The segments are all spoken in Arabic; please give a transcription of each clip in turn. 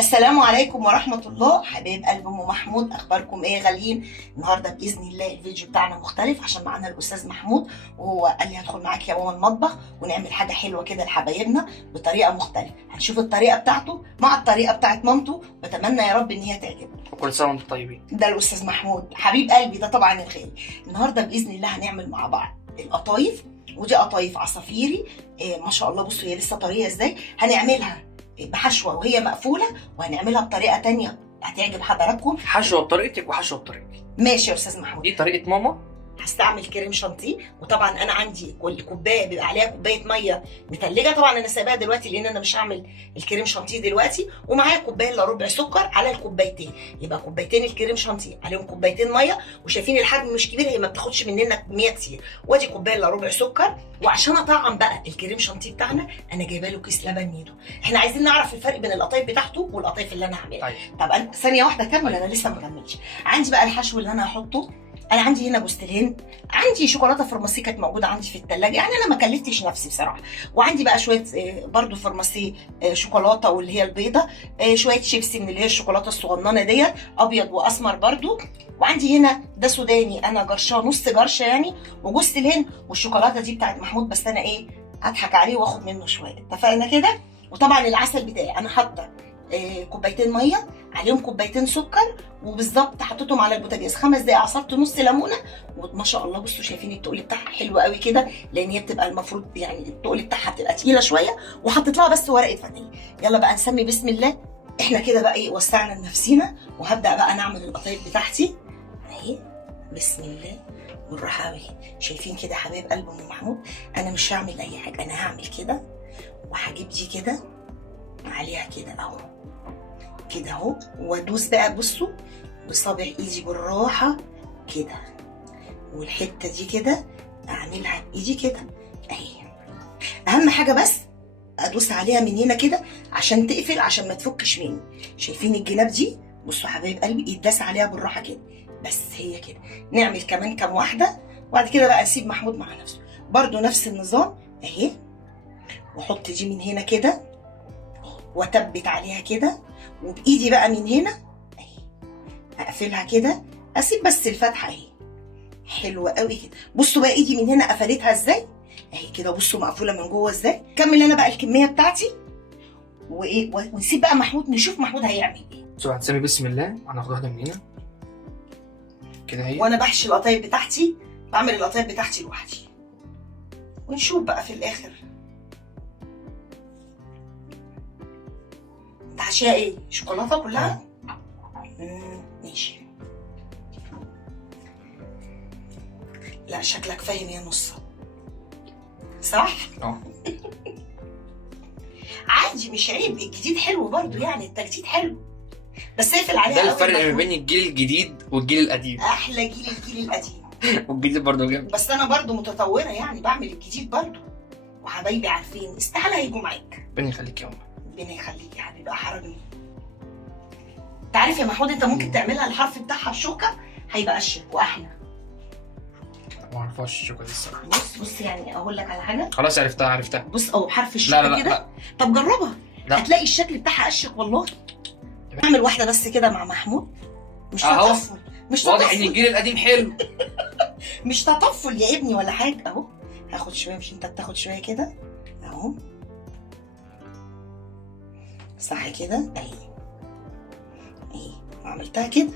السلام عليكم ورحمة الله. حبايب قلب ام محمود، اخباركم ايه غاليين؟ النهارده باذن الله الفيديو بتاعنا مختلف عشان معانا الاستاذ محمود، وهو قال لي هدخل معاك يا ماما المطبخ ونعمل حاجه حلوه كده لحبايبنا بطريقه مختلفه. هنشوف الطريقه بتاعته مع الطريقه بتاعت مامته، بتمنى يا رب ان هي تعجبكم. وكل سنه وانتم طيبين. ده الاستاذ محمود حبيب قلبي، ده طبعا الخير. النهارده باذن الله هنعمل مع بعض القطايف، ودي قطايف عصافيري. ما شاء الله، بصوا هي لسه طريه ازاي. هنعملها بحشوه وهي مقفوله، وهنعملها بطريقه تانية هتعجب حضراتكم. حشوه بطريقتك وحشوه بطريقتي. ماشي يا استاذ محمود. دي طريقه ماما. هستعمل كريم شانتيه، وطبعا انا عندي كل كوبايه بيبقى عليها كوبايه ميه متلجه. طبعا انا سايباها دلوقتي لان انا مش هعمل الكريم شانتيه دلوقتي، ومعايا كوبايه الا ربع سكر على الكوبايتين، يبقى كوبايتين الكريم شانتيه عليهم كوبايتين ميه. وشايفين الحجم مش كبير، هي ما بتاخدش مننا كميه كتير. وادي كوبايه الا ربع سكر. وعشان اطعم بقى الكريم شانتيه بتاعنا انا جايبه له كيس لبن نيدو. احنا عايزين نعرف الفرق بين القطايف بتاعته والقطايف اللي انا هعملها. طب أنا ثانيه واحده كمل، انا لسه ما كملتش. عندي بقى الحشو اللي انا هحطه. انا عندي هنا جوز الهند، عندي شوكولاته فرماسي كانت موجوده عندي في الثلاجه، يعني انا ما كلفتش نفسي بصراحه. وعندي بقى شويه برده فرماسي شوكولاته واللي هي البيضه، شويه شيبسي من اللي هي الشوكولاته الصغننه ديت، ابيض واسمر برده. وعندي هنا ده سوداني انا جرشاه نص جرشه يعني، وجوز الهند. والشوكولاته دي بتاعت محمود، بس انا ايه هضحك عليه واخد منه شويه. اتفقنا كده؟ وطبعا العسل بتاعي انا حاطه كوبايتين ميه عليهم كوبايتين سكر، وبالظبط حطيتهم على البوتاجاز 5 دقايق. عصرت نص ليمونه، وما شاء الله بصوا شايفين التقل بتاعها حلو قوي كده، لان هي بتبقى المفروض يعني التقل بتاعها بتبقى تقيله شويه. وحطيت لها بس ورقه فانيليا. يلا بقى نسمي بسم الله. احنا كده بقى ايه وسعنا لنفسينا، وهبدا بقى نعمل القطايف بتاعتي اهي. بسم الله والراحه قوي. شايفين كده حبايب قلب ام محمود؟ انا مش هعمل اي حاجه، انا هعمل كده وهجيب دي كده عليها كده اهو، كده اهو، وادوس بقى بصوا بصابع ايدي بالراحه كده. والحته دي كده اعملها بايدي كده اهي. اهم حاجه بس ادوس عليها من هنا كده عشان تقفل، عشان ما تفكش مني. شايفين الجناب دي؟ بصوا حبايب قلبي يتداس عليها بالراحه كده، بس هي كده. نعمل كمان كام واحده، وبعد كده بقى نسيب محمود مع نفسه. برضو نفس النظام اهي. واحط دي من هنا كده واتبت عليها كده، وبايدي بقى من هنا اهي اقفلها كده، اسيب بس الفتحه اهي. حلوه قوي كده. بصوا بقى ايدي من هنا قفلتها ازاي اهي كده، بصوا مقفوله من جوه ازاي. كمل انا بقى الكميه بتاعتي وايه، ونسيب بقى محمود نشوف محمود هيعمل ايه. بصوا هتسمي بسم الله. هناخد واحده من هنا كده اهي. وانا بحشي القطايف بتاعتي، بعمل القطايف بتاعتي لوحدي، ونشوف بقى في الاخر تحشيها ايه. شوكولاته كلها. ماشي. لا شكلك فاهم يا نص، صح؟ عادي مش عيب، الجديد حلو برضو، يعني التجديد حلو، بس اقفل عليها. ده الفرق ما بين الجيل الجديد والجيل القديم. احلى جيل الجيل القديم. والجديد برضه جامد، بس انا برضو متطوره يعني، بعمل الجديد برضو، وحبايبي عارفين استحاله هيجوا معاك. ربنا يخليك يا امي. ربنا يخليك يا حبيبي، احرجني. انت عارف يا محمود انت ممكن تعملها الحرف بتاعها بشوكه هيبقى اشيك واحلى. ما اعرفهاش الشوكه دي الصراحه. بص يعني اقول لك على حاجه. خلاص عرفتها. بص او حرف الشوكه كده. طب جربها. لا. هتلاقي الشكل بتاعها اشيك والله. اعمل واحده بس كده مع محمود. مش تطفل، مش تطفل. واضح ان الجيل القديم حلو. مش تطفل يا ابني ولا حاجه اهو. هاخد شويه، مش انت بتاخد شويه كده اهو، صح كده اهي. اهي عملتها كده.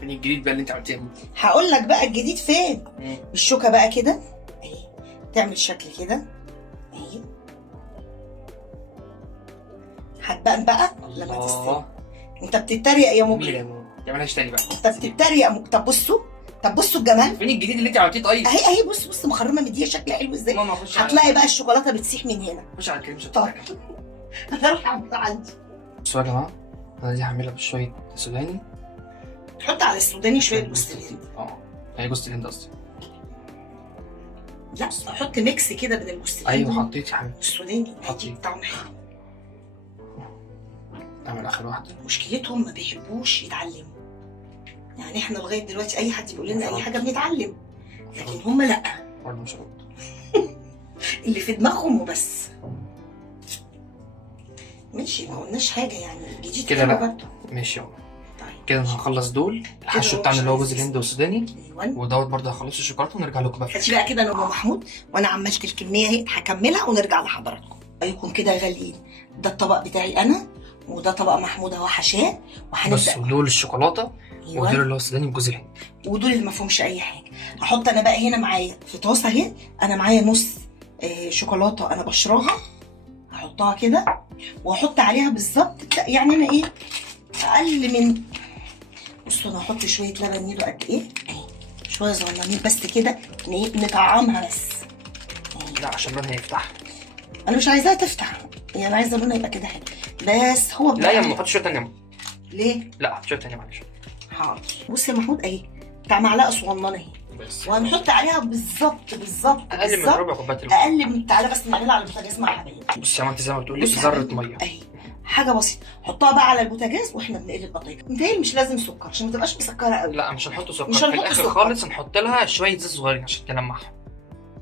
فين الجديد بقى اللي انت عملتيه؟ هقول لك بقى الجديد فين. بالشوكه بقى كده اهي، تعمل شكل كده اهي. هتبان بقى لما تستوي. انت بتتريق يا مجرم. ما تعملهاش تاني بقى. انت بتتريق طب بصوا الجمال. فين الجديد اللي انت عملتيه طيب؟ اهي بص مخرمه مديه شكل حلو ازاي. هتلاقي بقى الشوكولاته بتسيح من هنا. خش على الكريم طب انا اروح اعملها عندي. بصوا يا جماعه، انا دي هعملها بشويه سوداني. تحط على السوداني شويه جوز الهند. هي جوز الهند قصدي. لا احط ميكس كده بين الجوز الهند. ايوه حطيت يا حبيبي. السوداني هيدي طعم حلو. نعمل اخر واحده. مشكلتهم ما بيحبوش يتعلموا، يعني احنا لغايه دلوقتي اي حد بيقول لنا اي حاجه بنتعلم، لكن هم لا. برضه مش هرد. اللي في دماغهم وبس. ماشي، ما قلناش حاجه يعني جديد كده بقى. برضه. ماشي اهو. طيب كده هنخلص دول الحشو بتاعنا اللي هو جوز الهند والسوداني، ايوه. ودوت برضه هخلصه الشوكولاته ونرجع لكم بقى. هاتي بقى كده انا ام محمود، وانا عملت الكميه اهي هكملها ونرجع لحضراتكم. ايكم كده يا غاليين، ده الطبق بتاعي انا، وده طبق محمود اهو حشاه، بس وهنبدا. ودول الشوكولاته، أيوة. ودول اللي هو السوداني وجوز الهند. ودول اللي ما فيهمش اي حاجه. هحط انا بقى هنا معايا في طاسه اهي، انا معايا نص شوكولاته انا بشراها، هحطها كده واحط عليها بالظبط يعني انا ايه اقل من، بصوا انا هحط شويه لبن نيدو قد ايه اهي، شويه صغننين بس كده نطعمها بس. لا عشان لونها يفتح. انا مش عايزاها تفتح يعني، انا عايزه لونها يبقى كده حلو بس. هو لا يا ما حطش شويه تانيه. ليه؟ لا حط شويه تانيه معلش. حاضر. بص يا محمود اهي بتاع معلقه صغننه اهي، بس وهنحط عليها بالظبط اقل من ربع كوبايه الميه. اقل من، تعالى بس نعملها على البوتاجاز مع حبايبي. بصي يا ما انت زي ما بتقولي ذره ميه اهي حاجه بسيطه، حطها بقى على البوتاجاز واحنا بنقلي القطايف. متهيألي مش لازم سكر عشان ما تبقاش مسكره قوي. لا مش هنحط سكر، مش في هنحط الاخر سكر. خالص هنحط لها شويه زيت صغيرين عشان تلمعها.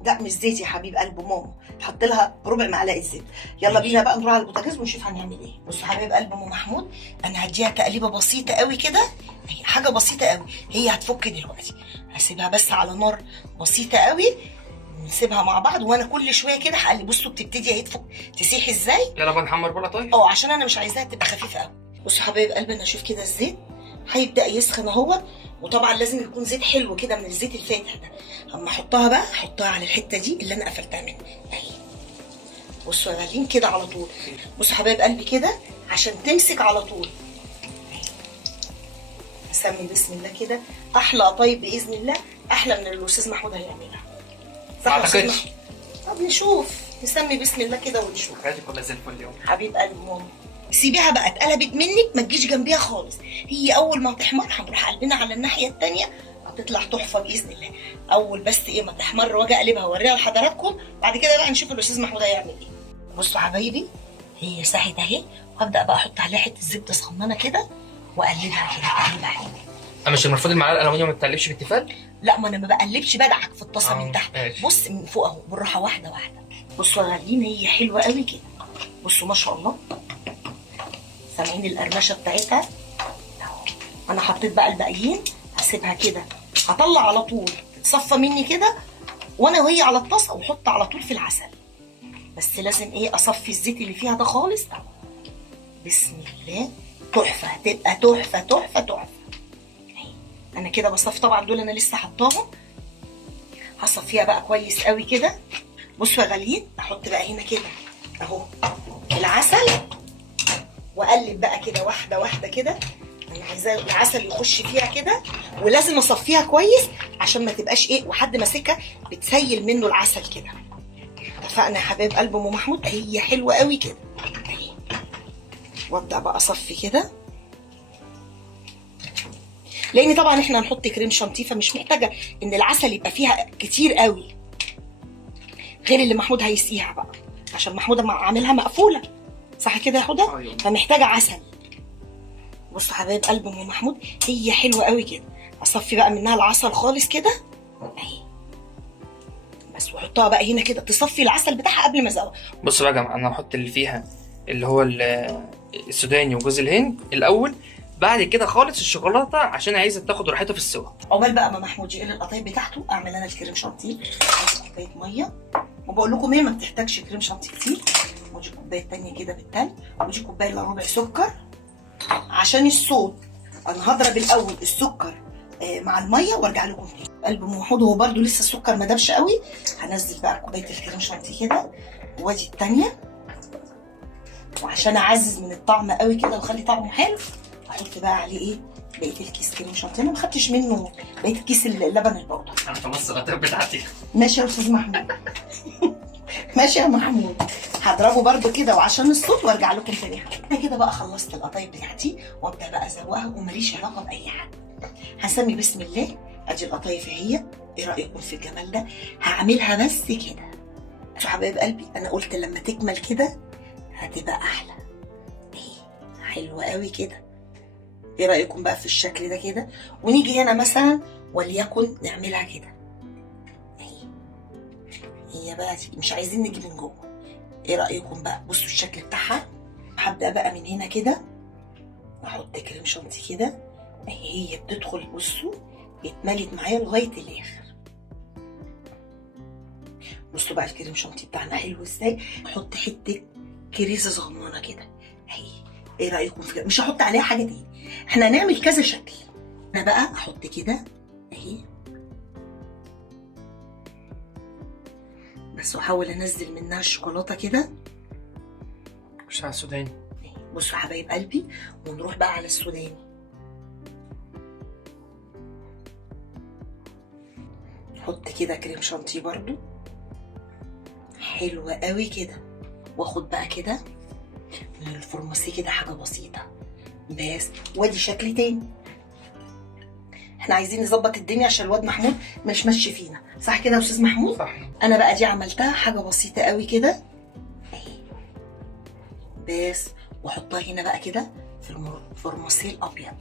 لا مش زيت يا حبيب قلب ماما، حط لها ربع معلقه زيت. يلا بينا بقى نروح على البوتاجاز ونشوف هنعمل ايه. بصوا حبيب قلب ام محمود، انا هديها تقليبه بسيطه قوي كده، هي حاجه بسيطه قوي، هي هتفك دلوقتي. هسيبها بس على نار بسيطه قوي، نسيبها مع بعض وانا كل شويه كده هقلب. بصوا بتبتدي اهي تفك تسيح ازاي. يلا بقى نحمر بقى طيب. عشان انا مش عايزاها تبقى خفيفه قوي. بصوا حبايب قلبي، انا اشوف كده الزيت هيبدا يسخن اهو، وطبعا لازم يكون زيت حلو كده من الزيت الفاتح ده. اما احطها بقى احطها على الحته دي اللي انا قفلتها منها اهي. بصوا يا غاليين كده على طول. بصوا حبايب قلبي كده عشان تمسك على طول. نسمي بسم الله كده، احلى قطايف باذن الله، احلى من اللي الاستاذ محمود هيعملها. ما اعتقدش. طب نشوف، نسمي بسم الله كده ونشوف. حياتي كلها زي الفل اليوم. حبيب قلب ماما، سيبيها بقى اتقلبت منك، ما تجيش جنبيها خالص. هي اول ما تحمر هنروح قلبنا على الناحيه الثانيه، هتطلع تحفه باذن الله. اول بس ايه ما تحمر واجي اقلبها واوريها لحضراتكم، بعد كده بقى نشوف الاستاذ محمود هيعمل ايه. بصوا حبايبي هي ساحت اهي، وابدا بقى احط عليها حته زبده صغننه كده واقلبها كده تقليبه حلوه. مش المفروض المعلقه الالومنيوم ما تتقلبش بالتفال؟ لا ما انا ما بقلبش، بدعك في الطاسه من تحت. ماشي. بص من فوق اهو بالراحه، واحده واحده. بصوا يا غاليين هي حلوه قوي كده، بصوا ما شاء الله، سامعين القرمشه بتاعتها اهو. انا حطيت بقى الباقيين، هسيبها كده، هطلع على طول تتصفى مني كده وانا وهي على الطاسه، واحط على طول في العسل. بس لازم ايه اصفي الزيت اللي فيها ده خالص اهو. بسم الله، تحفه، هتبقى تحفه تحفه تحفه. انا كده بصفي، طبعا دول انا لسه حطاهم، هصفيها بقى كويس قوي كده. بصوا يا غاليين، احط بقى هنا كده اهو العسل، واقلب بقى كده واحده واحده كده. انا عايزاه العسل يخش فيها كده، ولازم اصفيها كويس عشان ما تبقاش ايه وحد ماسكها بتسيل منه العسل كده. اتفقنا يا حبايب قلب ام محمود، هي حلوه قوي كده اهي. وابدا بقى اصفي كده، لان طبعا احنا هنحط كريم شانتيه، فمش محتاجه ان العسل يبقى فيها كتير قوي غير اللي محمود هيسقيها بقى، عشان محمود عاملها مقفوله صح كده يا حوده؟ أيوة. فمحتاجه عسل. بصوا حبايب قلب ام محمود هي حلوه قوي كده. اصفي بقى منها العسل خالص كده اهي بس، واحطها بقى هنا كده تصفي العسل بتاعها قبل ما ازوق. بصوا بقى يا جماعه، انا هحط اللي فيها اللي هو السوداني وجوز الهند الاول، بعد كده خالص الشوكولاته عشان عايزه تاخد راحتها في السوا. عقبال بقى ما محمود يقلي القطايف بتاعته، اعمل انا الكريم شانتيه. هاخد كوبايه ميه، وبقول لكم ايه ما بتحتاجش كريم شانتيه كتير. ودي كوبايه تانيه كده بالتلج، ودي كوبايه الا ربع سكر عشان الصوت. انا هضرب الاول السكر مع الميه وارجع لكم تاني. قلب محمود هو برده لسه السكر ما دابش قوي، هنزل بقى كوبايه الكريم شانتيه كده، وادي التانيه، وعشان اعزز من الطعم قوي كده واخلي طعمه حلو احط بقى عليه ايه بقيه الكيس كريم شانتيه. انا ما خدتش منه بقيه كيس اللبن البودر. انا خلصت القطايف بتاعتي. ماشي يا استاذ محمود. ماشي يا محمود، هضربه برده كده وعشان الصوت وارجع لكم تاني. انا كده بقى خلصت القطايف بتاعتي، وابدا بقى ازوقها وماليش علاقه باي حد. هسمي بسم الله. ادي القطايف اهي، ايه رايكم في الجمال ده؟ هعملها بس كده. انتوا حبايب قلبي انا قلت لما تكمل كده هتبقى احلى. ايه حلوه قوي كده. ايه رايكم بقى في الشكل ده كده؟ ونيجي هنا مثلا وليكن نعملها كده اهي. هي بقى مش عايزين نجي من جوه. ايه رايكم بقى؟ بصوا الشكل بتاعها هبدا بقى من هنا كده احط كريم شانتيه كده، هي بتدخل بصوا اتملت معايا لغايه الاخر. بصوا بقى الكريم شانتيه بتاعنا حلو ازاي. احط حته كريزه صغننه كده اهي. ايه رايكم في كده؟ مش هحط عليها حاجه تاني، احنا هنعمل كذا شكل. انا بقى احط كده اهي بس، واحاول انزل منها الشوكولاته كده. مش على السوداني. بصوا حبايب قلبي، ونروح بقى على السوداني. نحط كده كريم شانتيه برضو حلوة قوي كده، واخد بقى كده من الفرماسي كده حاجة بسيطة بس. وادي شكل تاني. احنا عايزين نظبط الدنيا عشان الواد محمود مش ماشي فينا، صح كده يا استاذ محمود؟ صح. انا بقى دي عملتها حاجة بسيطة قوي كده اهي بس، واحطها هنا بقى كده في الفرماسي الابيض.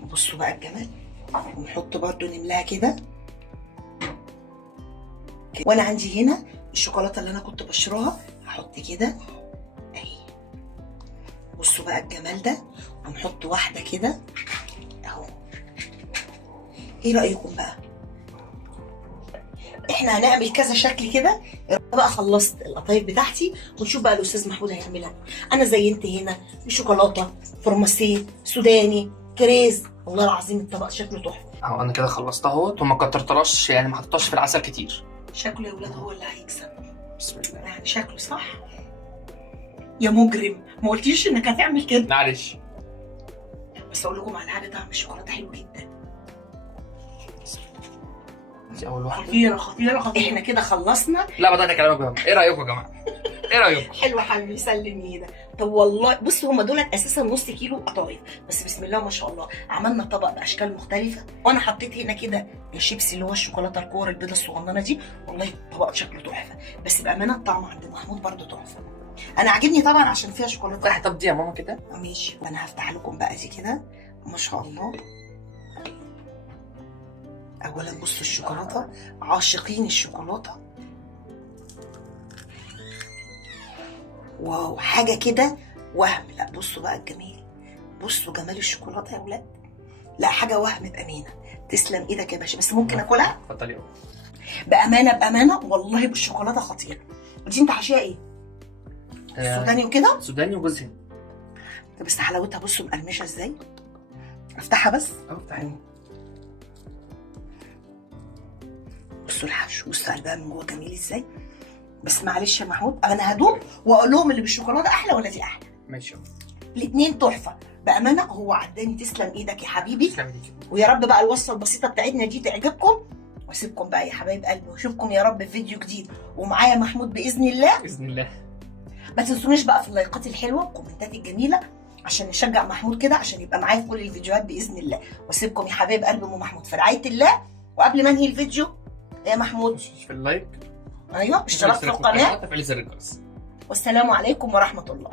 بصوا بقى الجمال. ونحط برضو نملاها كده. وانا عندي هنا الشوكولاته اللي انا كنت بشرها هحط كده اهي. بصوا بقى الجمال ده. ونحط واحده كده اهو. ايه رايكم بقى؟ احنا هنعمل كذا شكل كده. بقى خلصت القطايف بتاعتي، ونشوف بقى الاستاذ محمود هيعملها. انا زينت هنا بشوكولاته، فرماسيه، سوداني، كريز. والله العظيم الطبق شكله تحفه. اهو انا كده خلصت اهوت، وما كترتلاش يعني، ما حطيتهاش في العسل كتير. شكله يا ولاد هو اللي هيكسب. بسم الله. يعني شكله صح. يا مجرم، ما قلتيش انك هتعمل كده. معلش. بس اقول لكم على حاجه، طعم الشوكولاته حلو جدا. دي اول واحده. خطيره خطيره خطيره. احنا كده خلصنا. لا بدأت كلامك بقى. ايه رايكم يا جماعه؟ ايه رايكم؟ حلو حبيبي، سلم ايدك. طب والله بصوا هما دولت اساسا نص كيلو قطايف، بس بسم الله ما شاء الله عملنا طبق باشكال مختلفه. وانا حطيت هنا كده الشيبسي اللي هو الشوكولاته الكور البيضه الصغننه دي. والله الطبق شكله تحفه، بس بامانه الطعم عند محمود برده تحفه. انا عاجبني طبعا عشان فيها شوكولاته. طب دي يا ماما كده ماشي. وانا هفتح لكم بقى دي كده. ما شاء الله. اولا بصوا الشوكولاته، عاشقين الشوكولاته. واو حاجه كده وهم. لا بصوا بقى الجميل، بصوا جمال الشوكولاته يا ولاد. لا حاجه وهم بامانه. تسلم ايدك يا باشا. بس ممكن اكلها؟ اتفضلي. بامانه والله بالشوكولاته خطيره. ودي انت حاشيها ايه؟ سوداني وكده؟ سوداني وجوز هند. بس حلاوتها بصوا مقرمشه ازاي. افتحها بس. افتحي. بصوا الحشو، بصوا قلبها من جوه جميل ازاي. بس معلش يا محمود، انا هدوق واقول لهم اللي بالشوكولاته احلى ولا دي احلى. ماشي. الاثنين تحفه بامانه. هو عداني. تسلم ايدك يا حبيبي. تسلم ايدك. ويا رب بقى الوصفه البسيطه بتاعتنا دي تعجبكم. واسيبكم بقى يا حبايب قلبي، واشوفكم يا رب في فيديو جديد ومعايا محمود باذن الله. باذن الله. ما تنسونيش بقى في اللايكات الحلوه والكومنتات الجميله عشان نشجع محمود كده، عشان يبقى معايا في كل الفيديوهات باذن الله. واسيبكم يا حبايب قلبي ام محمود في رعايه الله. وقبل ما انهي الفيديو يا محمود، في اللايك. ايوه اشتراك في القناه. وتفعيل زر الجرس. والسلام عليكم ورحمه الله.